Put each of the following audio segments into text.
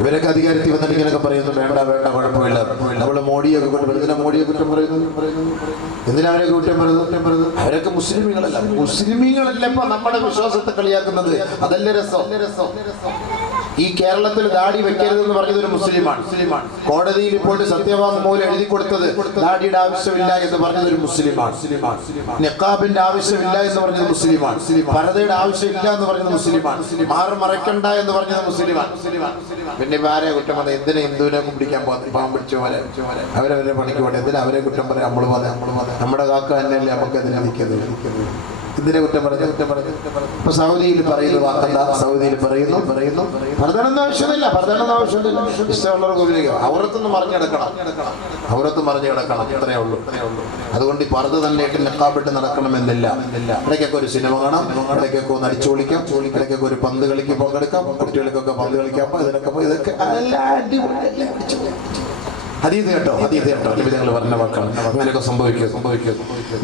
ഇവരൊക്കെ അധികാരത്തിൽ വന്നിട്ട് ഇങ്ങനെയൊക്കെ പറയുന്നു, വേണ്ട വേണ്ട കുഴപ്പമില്ല. നമ്മള് മോഡിയൊക്കെ കൊണ്ട് എന്തിനാ മോഡിയെ കുറ്റം പറയുന്നത്? എന്തിനാ അവരെ കുറ്റം പറയുന്നത്? അവരൊക്കെ മുസ്ലിമീങ്ങളല്ല. മുസ്ലിമീങ്ങളല്ല ഇപ്പൊ നമ്മുടെ വിശ്വാസത്തെ കളിയാക്കുന്നത്. അതല്ലേ രസം. ഈ കേരളത്തിൽ ദാടി വെക്കരുതെന്ന് പറഞ്ഞത് ഒരു മുസ്ലിമാണ്. കോടതിയിൽ പോയിട്ട് സത്യവാങ്മൂലം എഴുതി കൊടുത്തത് ദാടിയുടെ ആവശ്യമില്ല എന്ന് പറഞ്ഞത് ഒരു മുസ്ലിമാണ്. നിഖാബിന്റെ ആവശ്യമില്ല എന്ന് പറഞ്ഞത് മുസ്ലിമാണ്. പരദയുടെ ആവശ്യമില്ല എന്ന് പറഞ്ഞത് മുസ്ലിമാണ്. മറയ്ക്കണ്ട എന്ന് പറഞ്ഞത് മുസ്ലിമാണ്. പിന്നെ ആരെ കുറ്റം പറഞ്ഞത്? എന്തിനാ ഹിന്ദുവിനെ പിടിക്കാൻ പാവം പിടിച്ച പോലെ അവരവരെ പണിക്ക് പോകട്ടെ. എന്തിനാ അവരെ കുറ്റം പറയാം? നമ്മുടെ കാക്ക തന്നെയല്ലേ നമുക്കെതിരെ നിൽക്കുന്നത്. ഇതിനെ കുറ്റം പറഞ്ഞു. ഇപ്പൊ സൗദിയിൽ പറയുന്നു വാക്കണ്ട. സൗദിയിൽ പറയുന്നു ഭർത്താനൊന്നും ആവശ്യമില്ല. ഇഷ്ടമുള്ളവർക്ക് ഉപയോഗിക്കാം. ഔറത്തൊന്നും മറിഞ്ഞെടുക്കണം. ഇത്രയേ ഉള്ളൂ. അതുകൊണ്ട് ഈ പർദ്ദ തന്നെ ഇട്ട് നിഖാബിട്ട് നടക്കണമെന്നില്ല. ഇടയ്ക്കൊക്കെ ഒരു സിനിമ കാണാം, ഇടയ്ക്കൊക്കെ ഒന്ന് അടിച്ചു പൊളിക്കാം, ഇടയ്ക്കൊക്കെ ഒരു പന്ത് കളിക്ക് പങ്കെടുക്കാം, കുട്ടികൾക്കൊക്കെ പന്ത് കളിക്കാം. ഇതൊക്കെ ഹദീസ് കേട്ടോ. നബി തങ്ങൾ പറഞ്ഞ വാക്കാണ്. അങ്ങനെയൊക്കെ സംഭവിക്കും.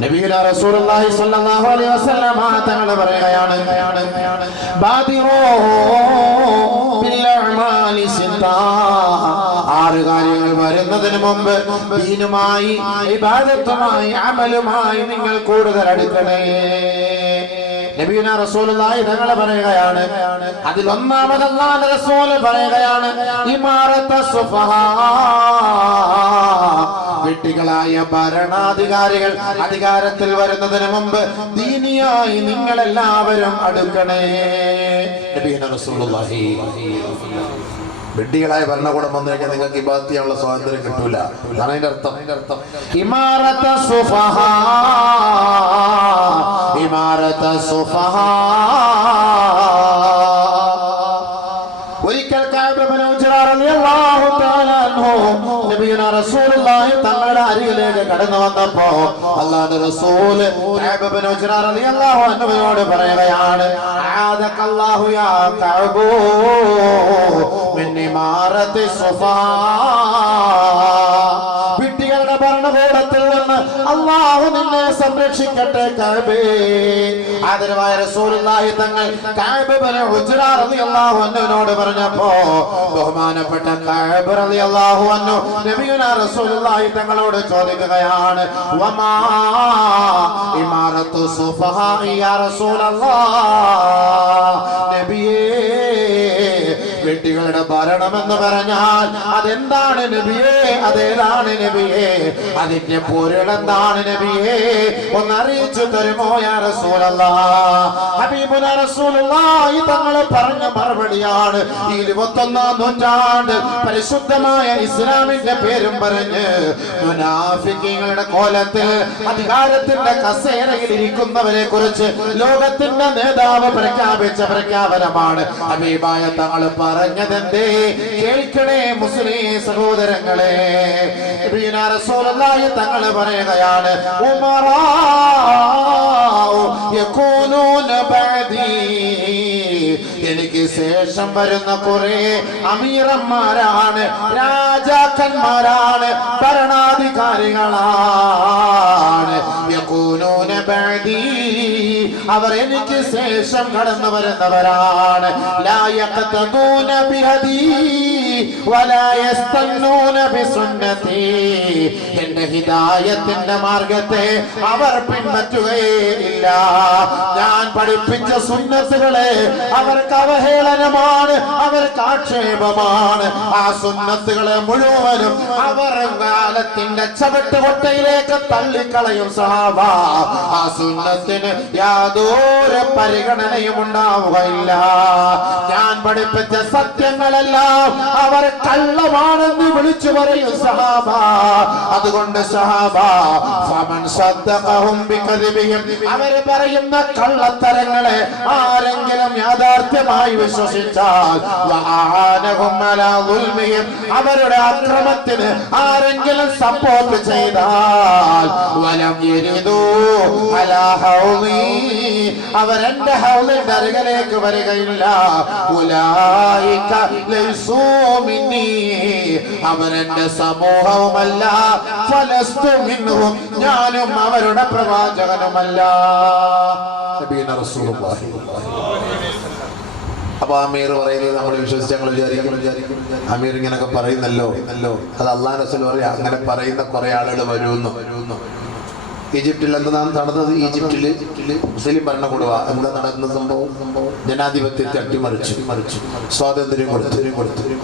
നബിയുനാ റസൂലുള്ളാഹി സ്വല്ലല്ലാഹു അലൈഹി വസല്ലം തങ്ങൾ പറയുകയാണ്, ബാദിറൂ ബിൽ അഅമാലി സിത്താ. 6 കാര്യങ്ങൾ വരുന്നതിന് മുമ്പ് ദീനുമായി, ഇബാദത്തുമായി, അമലുമായി നിങ്ങൾ കൂടുതൽ അടുക്കണേ. നബിയുനാ റസൂലുള്ളാഹി തങ്ങൾ പറയുകയാണ്, അതിൽ ഒന്നാമത് അല്ലാഹുവിന്റെ റസൂൽ പറയുകയാണ്, ഇമാറത്ത സുഫഹാ. വിട്ടികളായ ഭരണാധികാരികൾ അധികാരത്തിൽ വരുന്നതിന് മുമ്പ് ദീനിയായി നിങ്ങളെല്ലാവരും അടുക്കണേ. നബിയുനാ റസൂലുള്ളാഹി വിഡ്ഢികളായ ഭരണകൂടം വന്നു കഴിഞ്ഞാൽ നിങ്ങൾക്ക് ഇബാദത്ത് ചെയ്യാനുള്ള സ്വാതന്ത്ര്യം കിട്ടൂല. അതാണ് അതിന്റെ അർത്ഥം. ഇമാറത്ത സുഫഹാ, ഇമാറത്ത സുഫഹാ. ഒരിക്കൽ കഅബ് ഇബ്നു ഉജ്റ റളിയല്ലാഹു തആല അൻഹു നബിയുനാ റസൂലുള്ളാഹി തങ്ങളുടെ അരികിലേക്ക് കടന്നു വന്നപ്പോ അല്ലാഹുവിന്റെ റസൂൽ കഅബ് ഇബ്നു ഉജ്റ റളിയല്ലാഹു അൻഹുവിനോട് പറയുകയാണ്, ആദകല്ലാഹു യാ കഅബു മിൻ ഇമാറത്തി സുഫഹാ. വിഡ്ഢികളുടെ ഭരണകൂടത്തിൽ നിന്ന് അല്ലാഹു നിന്നെ സംരക്ഷിക്കട്ടെ കഅബേ. ആദരവായ റസൂലുള്ളാഹി തങ്ങൾ കഅബ് ഇബ്നു ഉജ്റ റളിയല്ലാഹു അൻഹുവിനോട് പറഞ്ഞപ്പോ ബഹുമാനപ്പെട്ട കഅബ് റളിയല്ലാഹു അൻഹു നബിയുനാ റസൂലുള്ളാഹി തങ്ങളോട് ചോദിക്കുകയാണ്, വമാ ഇമാറത്തു സുഫഹാ യാ റസൂലല്ലാഹ്. നബിയേ, വിഡ്ഢികളുടെ ഭരണം എന്ന് പറഞ്ഞാൽ അതെന്താണ് നബിയേ? അതേതാണ് നബിയേ? അതിന്റെ പൊരുളെന്താണ് നബിയേ? ഒന്നറിയിച്ചു തരുമോ യാ റസൂലല്ലാഹ്? ഹബീബുനാ റസൂലുള്ളാഹി തങ്ങൾ പറഞ്ഞ മറുപടിയാണ്, 21ാം നൂറ്റാണ്ട് പരിശുദ്ധമായ ഇസ്ലാമിന്റെ പേരും പറഞ്ഞ് മുനാഫിഖീങ്ങളുടെ കോലത്തിൽ അധികാരത്തിന്റെ കസേരയിൽ ഇരിക്കുന്നവരെ കുറിച്ച് ലോകത്തിന്റെ നേതാവ് പ്രഖ്യാപിച്ച പ്രഖ്യാപനമാണ്. ഹബീബായ തങ്ങൾ പറഞ്ഞതെന്തേ? കേൾക്കണേ മുസ്ലിം സഹോദരങ്ങളെ. നബിയുനാ റസൂലുള്ളാഹി തങ്ങൾ പറയുകയാണ്, ഉമറാ യകൂനൂന ബഅദി. എനിക്ക് ശേഷം വരുന്ന കുറെ അമീറന്മാരാണ്, രാജാക്കന്മാരാണ്, ഭരണാധികാരികളാണ്. യകൂനൂന ബഅദി, അവർ എനിക്ക് ശേഷം കടന്നു വരുന്നവരാണ്. ലാ യഖ്തദൂന ബിഹദി വലാ യസ്തന്നൂന ബിസുന്നതി. എന്റെ ഹിദായത്തിന്റെ മാർഗത്തെ അവർ പിൻപറ്റുകയില്ല. ഞാൻ പഠിപ്പിച്ച സുന്നത്തുകളെ അവർക്ക് അവഹേളനമാണ്, അവർക്ക് ആക്ഷേപമാണ്. ആ സുന്നത്തുകളെ മുഴുവനും അവർ കാലത്തിന്റെ ചവിട്ടുകൊട്ടയിലേക്ക് തള്ളിക്കളയും സഹാബ. ആ സുന്നത്തിന് യാതൊരു പരിഗണനയും ഉണ്ടാവുകയില്ല. ഞാൻ പഠിപ്പിച്ച സത്യങ്ങളെല്ലാം അവർ കള്ളമാണെന്ന് വിളിച്ചു പറയും സഹാബ. അതുകൊണ്ട് സഹാബ, ഫമൻ സദ്ദഖഹും ബികദിബിഹിം, അവർ പറയുന്ന കള്ളത്തരങ്ങളെ ആരെങ്കിലും യാഥാർത്ഥ്യമായി വിശ്വസിച്ചാൽ, വആനഹും അലാ ദുൽമിഹിം, അവരുടെ അക്രമത്തിന് ആരെങ്കിലും സപ്പോർട്ട് ചെയ്താൽ, വലം യരിദൂ അലാ ഹൗളി, അവർ എന്റെ ഹൗളിന്റെ അരികിലേക്ക് വരികയില്ല. ഉലൈക ലൈസൂ മിന്നി, അവർ എന്റെ സമൂഹവുമല്ല. ഫലസ്തു മിൻഹും, ഞാനും അവരുടെ പ്രവാചകനുമല്ല. നബിയുനാ റസൂലുള്ളാഹി അപ്പൊ അമീർ പറയുന്നത് നമ്മൾ വിശ്വസിച്ച് ഞങ്ങൾ വിചാരിക്കും അമീർ ഇങ്ങനൊക്കെ പറയുന്നല്ലോ അത് അള്ളാഹു റസൂൽ പറയാ അങ്ങനെ പറയുന്ന കുറെ ആളുകൾ വരുന്നു. ഈജിപ്തിൽ എന്താ നടന്നത്? ഈജിപ്തില് മുസ്ലിം ഭരണകൂട എന്താ നടന്ന സംഭവം? ജനാധിപത്യത്തെ അട്ടിമറിച്ചു, സ്വാതന്ത്ര്യം കൊടുത്തു.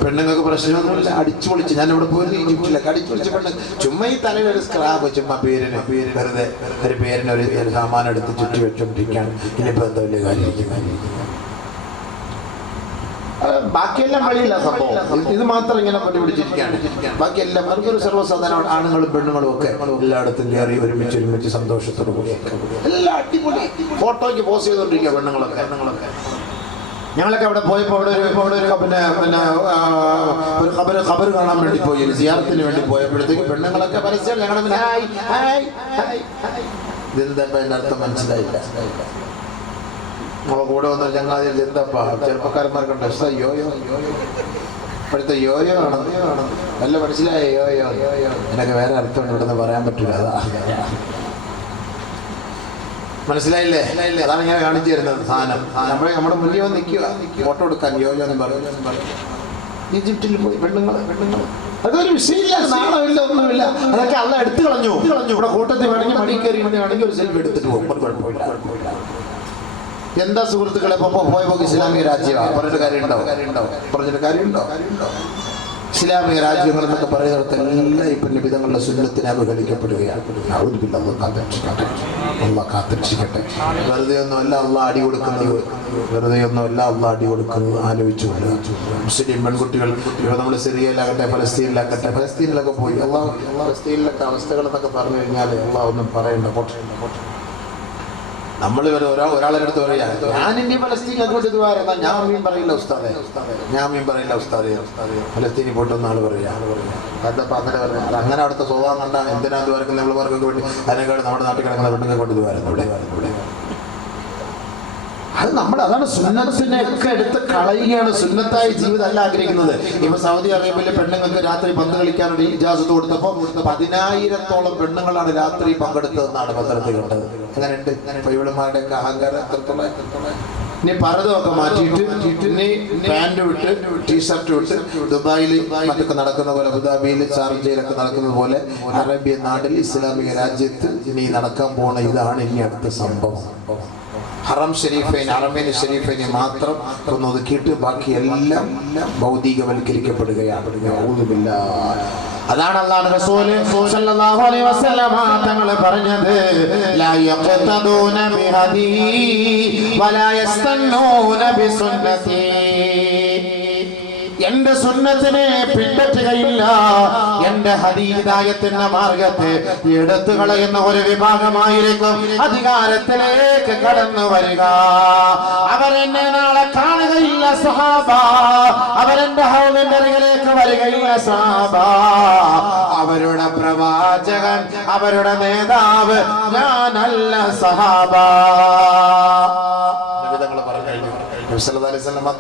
പെണ്ണുങ്ങൾക്ക് പ്രശ്നമൊന്നുമില്ല, അടിച്ചു പൊളിച്ച്. ഞാൻ ഇവിടെ പോയത് ഈജിപ്തിലൊക്കെ അടിച്ചു പൊളിച്ച് പെണ്ണ് ചുമ്മാ ഈ തലയിലൊരു സ്ക്രാബ്, ചുമ്മാ പേരിന് വെറുതെ ഒരു പേരിന് ഒരു സാമാനം എടുത്ത് ചുറ്റി വെച്ചോണ്ടിരിക്കുകയാണ്. ഇനിയിപ്പോ എന്താ വലിയ കാര്യം? ബാക്കിയെല്ലാം വഴിയില്ല സംഭവം. ഇത് മാത്രം ഇങ്ങനെ പിടിച്ചിരിക്കുകയാണ്. ബാക്കിയെല്ലാം അവർക്കൊരു സർവ്വസാധാരണ ആണുങ്ങളും പെണ്ണുങ്ങളും ഒക്കെ എല്ലായിടത്തും കയറി ഒരുമിച്ച് സന്തോഷത്തോടു കൂടി എല്ലാം അടിപൊളി ഫോട്ടോയ്ക്ക് പോസ്റ്റ് ചെയ്തുകൊണ്ടിരിക്കുക പെണ്ണുങ്ങളൊക്കെ. ഞങ്ങളൊക്കെ അവിടെ പോയപ്പോൾ അവിടെ ഒരു ഒരു ഖബർ കാണാൻ വേണ്ടി പോയി, സിയാറത്തിന് വേണ്ടി പോയപ്പോഴത്തേക്ക് പെണ്ണുങ്ങളൊക്കെ പരസ്യം ഞങ്ങളുടെ ഇതെന്താ അതിൻ്റെ അർത്ഥം മനസ്സിലായില്ല. നമ്മളെ കൂടെ വന്ന ചങ്ങാതി എന്താപ്പാ ചെറുപ്പക്കാരന്മാർക്കുണ്ട് യോയോ ഇപ്പോഴത്തെ യോയോ ആണെന്ന് നല്ല മനസ്സിലായ യോയോ എന്നൊക്കെ വേറെ അർത്ഥം ഇവിടുന്ന് പറയാൻ പറ്റില്ല. അതാ മനസ്സിലായില്ലേ? അതാണ് ഞാൻ കാണിച്ചു തരുന്നത് സാധനം. നമ്മുടെ മുന്നിൽ വന്ന് നിൽക്കുക, ഫോട്ടോ എടുക്കാൻ യോയോ എന്ന് പറയും. ഈജിപ്തിൽ പോയി പെണ്ണുങ്ങൾ അതൊരു വിഷയമില്ല, നാണമില്ല, ഒന്നുമില്ല. അതൊക്കെ അല്ല എടുത്തു കളഞ്ഞു. ഇവിടെ കൂട്ടത്തിൽ വേണമെങ്കിൽ മടി കയറി വേണമെങ്കിൽ ഒരു സെൽഫി എടുത്തിട്ട് പോകും, കുഴപ്പമില്ല. എന്താ സുഹൃത്തുക്കളെ പോയപ്പോ ഇസ്ലാമിക രാജ്യമാണ് പറഞ്ഞിട്ട് കാര്യമുണ്ടോ? ഇസ്ലാമിക രാജ്യങ്ങൾ എന്നൊക്കെ പറയുന്നിടത്തെല്ലാം ഇപ്പൊ നിബിധങ്ങളുടെ സുന്നത്തിനെ അവഗണിക്കപ്പെടുകയാണ്. കാത്തിരക്ഷിക്കട്ടെ. വെറുതെ ഒന്നുമല്ല അള്ളാഹ് അടി കൊടുക്കുന്നത്, ആലോചിച്ചുകൊണ്ട് മുസ്ലിം പെൺകുട്ടികൾ നമ്മൾ സിറിയയിലാകട്ടെ ഫലസ്തീനിലൊക്കെ പോയി ഫലസ്തീനിലൊക്കെ അവസ്ഥകൾ എന്നൊക്കെ പറഞ്ഞു കഴിഞ്ഞാൽ അള്ളാഹ് ഒന്നും പറയണ്ട. നമ്മൾ ഒരാളുടെ അടുത്ത് പറയാ ഞാൻ ഇന്ത്യ ഫലസ്തീൻ അങ്ങോട്ട് ഇതുവായിരുന്ന ഞാൻ മീൻ പറയില്ല ഉസ്താദെ ഫലസ്തീനി പോട്ടെന്ന് ആള് പറയാ. അങ്ങനെ അവിടുത്തെ സ്വഭാവം കണ്ട എന്തിനാ ഇതുവരക്കുന്ന നമ്മൾ വർക്കൊക്കെ വേണ്ടി അതിനേക്കാൾ നമ്മുടെ നാട്ടിൽ കിടക്കുന്ന പെണ്ണുങ്ങൾ കൊണ്ട് ഇതുവായിരുന്നു ഇവിടെ. അത് അതാണ് സുന്നത്തിനെ ഒക്കെ എടുത്ത് കളയുകയാണ്. സുന്നത്തായ ജീവിതം അല്ല ആഗ്രഹിക്കുന്നത്. ഇപ്പൊ സൗദി അറേബ്യയിലെ പെണ്ണുങ്ങൾക്ക് രാത്രി പന്ത് കളിക്കാനുള്ള ഇജാസത്ത് കൊടുത്തപ്പോൾ 10,000-ഓളം പെണ്ണുങ്ങളാണ് രാത്രി പങ്കെടുത്തതെന്നാണ് പത്രത്തിൽ കണ്ടത്. അങ്ങനെയുണ്ട് ഇവിടുമാരുടെ ഒക്കെ അഹങ്കാരം എത്രത്തോളം. ഇനി പർദ്ദമൊക്കെ മാറ്റിയിട്ട് ഇനി പാൻറ് വിട്ട് ടീഷർട്ട് വിട്ട് ദുബായിൽ മറ്റൊക്കെ നടക്കുന്ന പോലെ അബുദാബിയിൽ ഷാർജയിലൊക്കെ നടക്കുന്നത് പോലെ അറേബ്യൻ നാട്ടിൽ ഇസ്ലാമിക രാജ്യത്ത് ഇനി നടക്കാൻ പോണ ഇതാണ് ഇനി അടുത്ത സംഭവം. ഹറം ഷരീഫൈന് ഷരീഫൈനെ മാത്രം ഒന്ന് ഒതുക്കിയിട്ട് ബാക്കി എല്ലാം ഭൗതികവൽക്കരിക്കപ്പെടുകയാണ്. അതാണ് അല്ലാഹു റസൂൽ സല്ലല്ലാഹു അലൈഹി വസല്ലം തങ്ങൾ പറഞ്ഞത്, ലാ യഖ്തദൂന ബിഹദീ വലാ യസ്തന്നൂന ബിസുന്നതി. എന്റെ സുന്നത്തിനെ പിൻപറ്റുകയില്ല, എന്റെ ഹദീദായത്തിന്റെ മാർഗത്തെ എടുത്തു കളയുന്ന ഒരു വിഭാഗമായിരിക്കും അധികാരത്തിലേക്ക് കടന്നു വരിക. അവരെന്നെ നാളെ കാണുകയില്ല സഹാബ, അവരെന്റെ ഹൗലിന്റെ അരികിലേക്ക് വരികയില്ല സഹാബ. അവരുടെ പ്രവാചകൻ, അവരുടെ നേതാവ് ഞാനല്ല സഹാബ.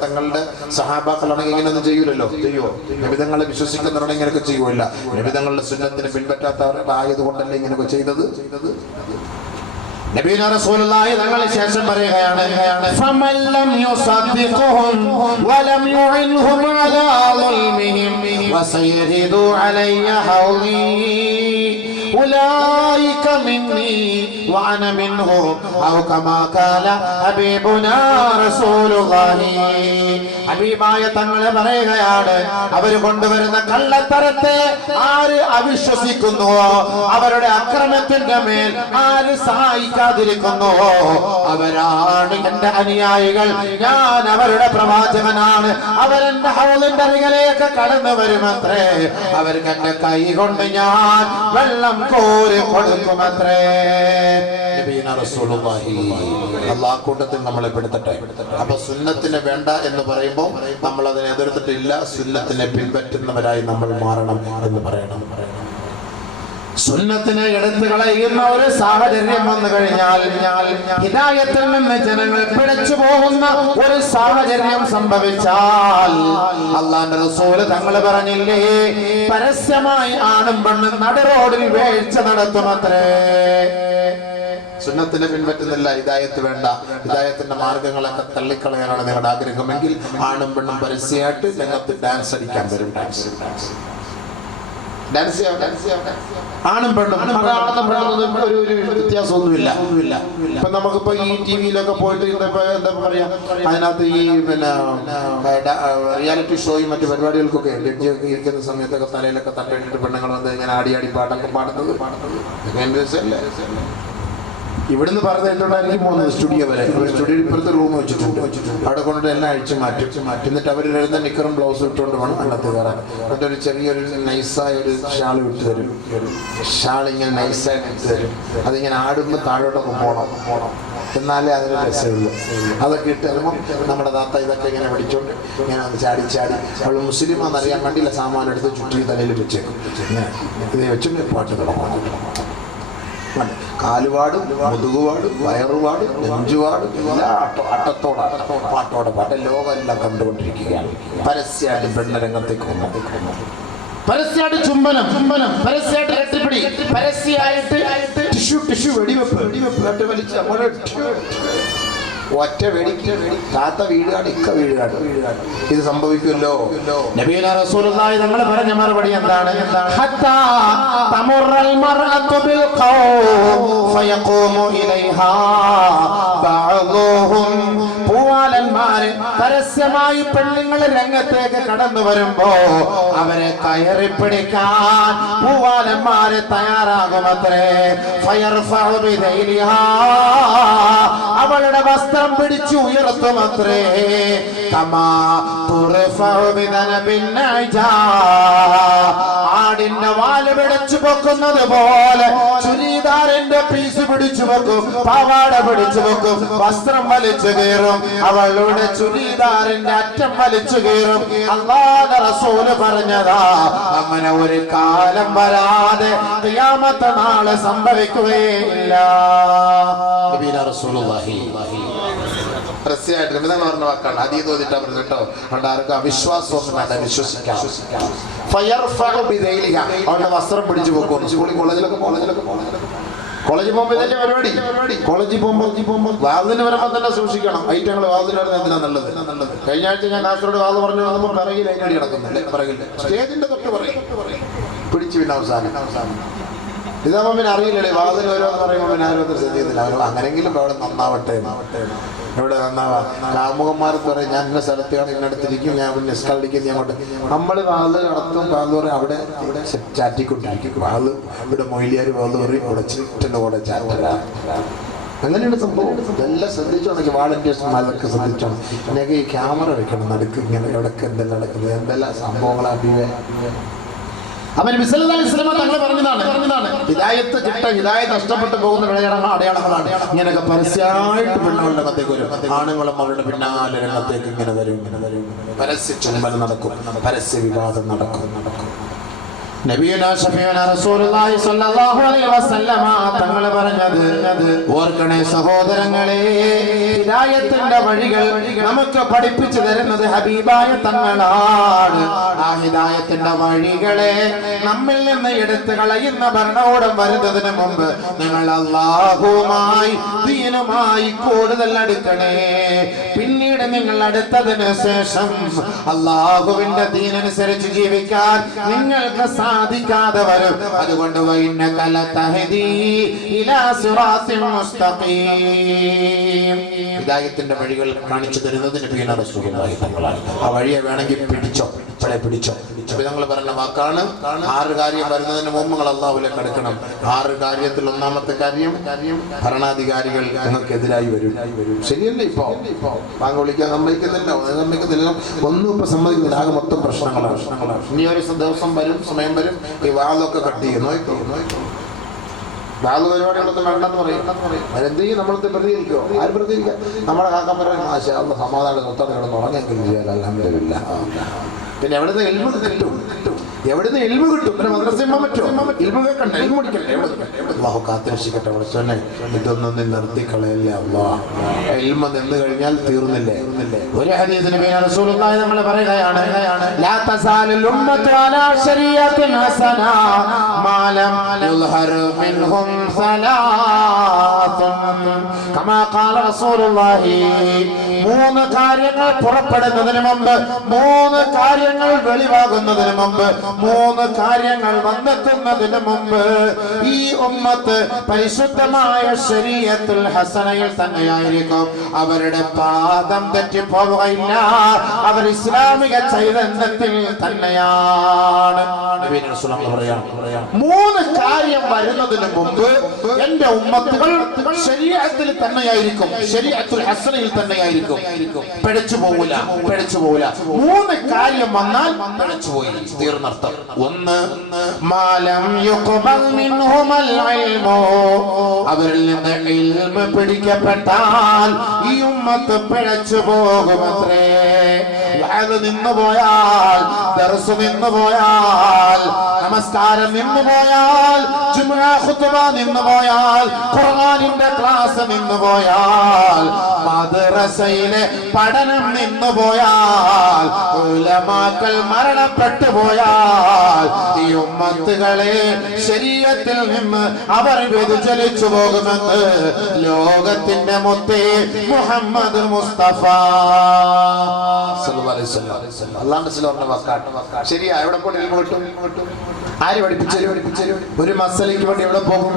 തങ്ങളുടെ സഹാബാക്കളാണെങ്കിൽ ഇങ്ങനെയൊന്നും ചെയ്യൂലല്ലോ. നബിതങ്ങളെ വിശ്വസിക്കുന്നവരാണ് ഇങ്ങനെയൊക്കെ ചെയ്യുമല്ല. നബിതങ്ങളുടെ സുന്നത്തിനെ പിൻപറ്റാത്തവരുടെ ആയതുകൊണ്ടല്ലേ ഇങ്ങനെയൊക്കെ ചെയ്തത്. നബിയുനാ റസൂലുള്ളാഹി തങ്ങൾ ശേഷം പറയുകയാണ്, ഫമല്ലം യുസദ്ദിഖുഹും വലം യുഇൻഹും അലാ ളുൽമിഹിം വസയരിദു അലയ്യ ഹൗലി ഉലൈക മിന്നി വഅന മിൻഹും ഔ കമാ ഖാല ഹബീബുനാ റസൂലുള്ളാഹി. ഹബീബായ തങ്ങൾ പറയുകയാണ്, അവർ കൊണ്ടുവരുന്ന കള്ളത്തരത്തെ ആര് അവിശ്വസിക്കുന്നുവോ, അവരുടെ അക്രമത്തിന്റെ മേൽ ആര് സഹായിക്കാതിരിക്കുന്നുവോ, അവരാണ് എന്റെ അനുയായികൾ. ഞാൻ അവരുടെ പ്രവാചകനാണ്. അവരെന്റെ ഹൗലിന്റെ അരികിലേക്ക് കടന്നു വരുമത്രേ. അവർക്ക് എന്റെ കൈ കൊണ്ട് ഞാൻ വെള്ളം കോരി കൊടുക്കുമത്രേ. അല്ലാഹു കൂട്ടത്തിൽ നമ്മളെ പെടുത്തട്ടെ. അപ്പൊ സുന്നത്തിനെ വേണ്ട എന്ന് പറയുമ്പോൾ നമ്മൾ അതിനെ എതിർത്തിട്ടില്ല. സുന്നത്തിനെ പിൻപറ്റുന്നവരായി നമ്മൾ മാറണം എന്ന് പറയണം. സുന്നത്തിനെ എടുത്തു കളയുന്ന ഒരു സാഹചര്യം വന്നു കഴിഞ്ഞാൽ ഹിദായത്തിൽ നിന്ന് ജനങ്ങൾ പിഴച്ചു പോകുന്ന ഒരു സാഹചര്യം സംഭവിച്ചാൽ അല്ലാഹുവിന്റെ റസൂൽ തങ്ങൾ പറഞ്ഞില്ലേ, പരസ്യമായി ആണും പെണ്ണും നട റോഡിൽ വീഴ്ച നടത്തുമത്രേ. സുന്നത്തിനെ പിൻപറ്റുന്നില്ല, ഹിദായത്ത് വേണ്ട, ഹിദായത്തിന്റെ മാർഗങ്ങളൊക്കെ തള്ളിക്കളയാനാണ് നിങ്ങളുടെ ആഗ്രഹമെങ്കിൽ ആണും പെണ്ണും പരസ്യമായിട്ട് രംഗത്ത് ഡാൻസ് അടിക്കാൻ വരും. ആണും പെണ്ണും ഒരു വ്യത്യാസമൊന്നുമില്ല. ഇപ്പൊ നമുക്കിപ്പോ ഈ ടിവിയിലൊക്കെ പോയിട്ട് എന്താ പറയാ, അതിനകത്ത് ഈ പിന്നെ റിയാലിറ്റി ഷോയും മറ്റു പരിപാടികൾക്കൊക്കെ ജഡ്ജിയൊക്കെ ഇരിക്കുന്ന സമയത്തൊക്കെ തലയിലൊക്കെ തട്ടിട്ട് പെണ്ണുങ്ങൾ വന്ന് ഇങ്ങനെ ആടി പാട്ടൊക്കെ പാടുന്നത് ഇവിടുന്ന് പറഞ്ഞ എന്തുകൊണ്ടായിരിക്കും പോകുന്നത് സ്റ്റുഡിയോ വരെ. സ്റ്റുഡിയോ ഇപ്പുറത്തെ റൂം വെച്ചിട്ടുണ്ട്, അവിടെ കൊണ്ടിട്ട് എല്ലാം അഴിച്ചു മാറ്റി എന്നിട്ട് അവർ എഴുതുന്ന നിക്കറും ബ്ലൗസും ഇട്ടുകൊണ്ട് വേണം അതിനകത്ത് കയറാൻ. എന്നിട്ട് ഒരു ചെറിയൊരു നൈസായ ഒരു ഷാൾ വിട്ട് തരും, ഷാൾ ഇങ്ങനെ നൈസായിട്ട് ഇട്ട് തരും. അതിങ്ങനെ ആടുമ്പോൾ താഴോട്ടൊക്കെ പോകണം, എന്നാലേ അതിന് രസമുള്ളൂ. അതൊക്കെ ഇട്ട് തരുമ്പോൾ നമ്മുടെ താത്ത ഇതൊക്കെ ഇങ്ങനെ പിടിച്ചോണ്ട് ഇങ്ങനെ ഒന്ന് ചാടി അവൾ മുസ്ലിമാണെന്നറിയാൻ വേണ്ടിയില്ല സാമാനം എടുത്ത് ചുറ്റി തലയിൽ വെച്ചേക്കും. ഇങ്ങനെ ഇത് വെച്ചുകൊണ്ട് പാട്ട് തുടങ്ങും. കാലുപാടും മുതുകുപാടും വയറുപാടും നെഞ്ചുപാടും എല്ലാം പാട്ടോടെ പാട്ട് ലോകം എല്ലാം കണ്ടുകൊണ്ടിരിക്കുകയാണ്. പരസ്യമായിട്ട് പെണ്ണരംഗത്തേക്ക് പരസ്യമായിട്ട് ചുംബനം, പരസ്യമായിട്ട് കെട്ടിപ്പിടി, പരസ്യമായിട്ട് ടിഷ്യൂ വെടിവെപ്പ് വലിച്ച ഒറ്റ വെടിക്ക് താത്ത വീഴുകാട് ഇക്ക വീഴുകാട് ഇത് സംഭവിക്കുമല്ലോ. നബിയുന റസൂലുള്ളാഹി തങ്ങൾ പറഞ്ഞ മറുപടി എന്താണ്? ഹത്താ തമുറൽ മർഅതു ബിൽ ഖൗം ഫയഖൂമു ഇലൈഹാ ബഅദുഹും. പൂവാലന്മാര് പരസ്യമായി പെണ്ണുങ്ങൾ രംഗത്തേക്ക് കടന്നു വരുമ്പോ അവരെ കയറി പിടിക്കാൻ പൂവാലന്മാര് തയ്യാറാകുമത്രേ. ഫയർഫഉ ബിദൈലിഹാ, അവളുടെ വസ്ത്രം പിടിച്ചു ഉയർത്തുമത്രേ. ആടിന്റെ വാല് പിടിച്ചു പൊക്കുന്നത് പോലെ ചുരിദാറിന്റെ പീസ് പിടിച്ചു വെക്കും, പാവാട പിടിച്ചു വെക്കും, വസ്ത്രം വലിച്ചു കയറും, അവളുടെ ചുരിദാറിന്റെ അറ്റം വലിച്ചു കയറും. അല്ലാഹുവിന്റെ റസൂല് പറഞ്ഞതാ, അങ്ങനെ ഒരു കാലം വരാതെ ഖിയാമത്ത് നാളെ സംഭവിക്കുകയില്ല. പരസ്യമായിട്ട് പറഞ്ഞ വാക്കാണ്, അതീത് ഓതിട്ടാ പറഞ്ഞു കേട്ടോ. അതുകൊണ്ട് ആർക്കും അവിശ്വാസമൊന്നും വേണ്ട, വിശ്വസിക്കാം. അവരുടെ വസ്ത്രം പിടിച്ചു പോകുന്നു. സ്കൂളിൽ കോളേജിലൊക്കെ കോളേജിൽ പോകുമ്പോൾ ഇതല്ലേ പരിപാടി. കോളേജിൽ പോകുമ്പോൾ വാതിന് വരുമ്പോൾ തന്നെ സൂക്ഷിക്കണം. ഐറ്റങ്ങൾ വാതിന് വരുന്നത് എന്തിനാ നല്ലത്. കഴിഞ്ഞ ആഴ്ച ഞാൻ കാസർഗോഡ് വാത് പറഞ്ഞു വന്നപ്പോൾ പിറകിൽ അതിനടി കിടക്കുന്നില്ലേ, പിറകില്ല സ്റ്റേജിന്റെ തൊട്ട് പിടിച്ചു. പിന്നെ അവസാനം ഇതാകുമ്പോൾ പിന്നെ അറിയില്ലേ വാതിന് വരുമെന്ന് പറയുമ്പോൾ പിന്നെ ആരും അത്ര ശ്രദ്ധിക്കുന്നില്ല. അങ്ങനെങ്കിലും അവിടെ നന്നാവട്ടെ. എവിടെ നന്നാവാ? കാമുകന്മാർക്ക് പറയും ഞാൻ ഇന്ന സ്ഥലത്താണ് ഇന്നടത്തിരിക്കും, ഞാൻ പിന്നെ നിസ്കളിക്കും, ഞാൻ കൊണ്ട് നമ്മൾ വാത് നടത്തും. വാത് പറയും അവിടെ ചാറ്റിക്കൊണ്ടിരിക്കും. വാത് ഇവിടെ മൊയിലിയാർ വാത് പറയും, ഇവിടെ ചുറ്റൻ്റെ കൂടെ ചാറ്റല. അങ്ങനെയാണ് സംഭവം. ഇതെല്ലാം ശ്രദ്ധിച്ചോണെങ്കിൽ വാളണ്ടിയേഴ്സുമാരൊക്കെ ശ്രദ്ധിച്ചോണം. എനിക്ക് ഈ ക്യാമറ വെക്കണം നടുക്ക്, ഇങ്ങനെ എവിടെയൊക്കെ എന്തെല്ലാം നടക്കുന്നത്, എന്തെല്ലാം സംഭവങ്ങളാണ്. അവൻ തങ്ങൾ പറഞ്ഞതാണ്, ഹിദായത്ത് ഹിദായത്ത് നഷ്ടപ്പെട്ടു പോകുന്ന അടയാളങ്ങളാണ് ഇങ്ങനെയൊക്കെ പരസ്യമായിട്ട് പെണ്ണുങ്ങളുടെ രംഗത്തേക്ക് വരും. ആണുങ്ങളും അവരുടെ പിന്നാലെ രംഗത്തേക്ക് ഇങ്ങനെ വരും. പരസ്യ ചുംബനം നടക്കും, പരസ്യ വിവാദം നടക്കും. നബിയുനാ ശഫീഉനാ റസൂലുള്ളാഹി സ്വല്ലല്ലാഹു അലൈഹി വസല്ലമ തങ്ങൾ പറഞ്ഞത് ഓർക്കണേ സഹോദരങ്ങളെ, ഹിദായത്തിന്റെ വഴികൾ നമുക്ക് പഠിപ്പിച്ചു തരുന്നത് ഹബീബായ തങ്ങളാണ്. ആ ഹിദായത്തിന്റെ വഴികളെ നമ്മിൽ നിന്ന് എടുത്തു കളയുന്ന ഭരണകൂടം വരുന്നതിന് മുമ്പ് നിങ്ങൾ അല്ലാഹുവുമായി ദീനുമായി കൂടുതൽ അടുക്കണേ. പിന്നീട് നിങ്ങൾ അടുത്തതിന് ശേഷം അല്ലാഹുവിന്റെ ദീനനുസരിച്ച് ജീവിക്കാൻ നിങ്ങൾക്ക് സാധിക്കാതെ വരും. അതുകൊണ്ട് ഹിദായത്തിന്റെ വഴികൾ കാണിച്ചു തരുന്നത് നബിയുനാ റസൂലുള്ളാഹി തങ്ങളാണ്. ആ വഴിയെ വേണമെങ്കിൽ പിടിച്ചോ. ഞങ്ങൾ പറഞ്ഞ വാക്കാണ്, 6 കാര്യം വരുന്നതിന് മുമ്പ് നിങ്ങൾ അല്ലാഹുവിലേക്ക് അടുക്കണം. 6 കാര്യത്തിൽ ഒന്നാമത്തെ കാര്യം ഭരണാധികാരികൾ നിങ്ങൾക്കെതിരായി വരും. ശരിയല്ലേ? ഇപ്പൊ ബാങ്ക് വിളിക്കാൻ സമ്മതിക്കുന്നില്ല, ഒന്നും ഇപ്പൊ സമ്മതിക്കുന്നില്ല. ആകെ മൊത്തം പ്രശ്നങ്ങളാണ്. ഇനി ഒരു ദിവസം വരും, സമയം വരും, ഈ വാതൊക്കെ കട്ട് ചെയ്യും. വാത് പരിപാടികളൊന്നും വേണ്ടെന്ന് പറയും. അതെന്ത് ചെയ്യും? നമ്മളത് പ്രതികരിക്കുമോ? ആരും പ്രതികരിക്കാം. നമ്മുടെ കാക്കാൻ പറയുന്നത് സമാധാനം മൊത്തം കിടന്ന് ഉറങ്ങെങ്കിലും ചെയ്യാൻ അൽഹംദുലില്ലാഹ്. പിന്നെ എവിടുന്ന് എൽമ കിട്ടും. എവിടുന്ന് ഇൽമു കിട്ടും? പിന്നെ മദ്രസ പറ്റുമോ? ഇൽമു കേൾക്കണ്ട, ഇൽമു പഠിക്കണ്ടേ? അള്ളാഹു കാത്തുരക്ഷിക്കട്ടെ. പക്ഷേ ഇതൊന്നും നീ നിർത്തി കളയല്ലേ അള്ളാഹ്. ഇൽമ നിന്ന് കഴിഞ്ഞാൽ തീർന്നില്ലേ? ഒരു ഹദീസിന് റസൂലുള്ളാഹി നമ്മൾ പറയുകയാണ്, ലാ തസാലുൽ ഉമ്മത്തു അലാ ശരീഅത്തിൻ ഹസന മാ ലം യുൽഹർ മിൻഹും സലാത്തുൻ കമാ ഖാല റസൂലുള്ളാഹി. മൂന്ന് കാര്യങ്ങൾ പുറപ്പെടുന്നതിന് മുമ്പ്, മൂന്ന് കാര്യങ്ങൾ വെളിവാകുന്നതിന് മുമ്പ്, മൂന്ന് കാര്യങ്ങൾ വന്നെത്തുന്നതിന് മുമ്പ് ഈ ഉമ്മത്ത് പരിശുദ്ധമായ ശരീഅത്തുൽ ഹസനയിൽ തന്നെയായിരിക്കും. അവരുടെ പാദം തെറ്റിപ്പോവുകയില്ല. അവർ ഇസ്ലാമിക ചൈതന്യത്തിൽ തന്നെയാണ്. മൂന്ന് കാര്യം വരുന്നതിന് മുമ്പ് എന്റെ ഉമ്മത്തുകൾ ശരീഅത്തിൽ തന്നെയായിരിക്കും, ശരീഅത്തുൽ ഹസനയിൽ തന്നെയായിരിക്കും. പിഴച്ചു പോവില്ല. മൂന്ന് കാര്യം വന്നാൽ പിഴച്ചുപോയി, തീർന്നർത്ഥം. ഒന്ന്, മാലം യുഖ്ബൽ മിൻഹുൽ ഇൽമു, അവരിൽ നിന്ന് ഇൽമു പിടിക്കപ്പെട്ടാൽ ഈ ഉമ്മത്ത് പിഴച്ചു പോകുമത്രേ. വഅദ് നിന്നു പോയാൽ, ദർസ് നിന്നു പോയാൽ, നമസ്കാരം നിന്നു പോയാൽ, ജുമുഅ ഖുത്ബ നിന്നു പോയാൽ, ഖുർആനിന്റെ ക്ലാസ് നിന്നു പോയാൽ, മദ്രസയിലെ പഠനം നിന്നു പോയാൽ, ഉലമാക്കൾ മരണപ്പെട്ടു പോയാൽ ഈ ഉമ്മത്തുകളെ ശരീഅത്തിൽ നിന്ന് അവർ വ്യതിചലിച്ചു പോകുമെന്ന് ലോകത്തിന്റെ മുത്തേ മുഹമ്മദ് മുസ്തഫ സല്ലല്ലാഹു അലൈഹി വസല്ലം. അല്ലാഹുവിന്റെ സ്വല്ലല്ലാഹു അലൈഹി വസല്ലം. ശരിയാ, എവിടെ കൊണ്ട് ഇൽമു കിട്ടും? ആര് പഠിപ്പിച്ചു? ഒരു മസലയ്ക്ക് വേണ്ടി എവിടെ പോകും?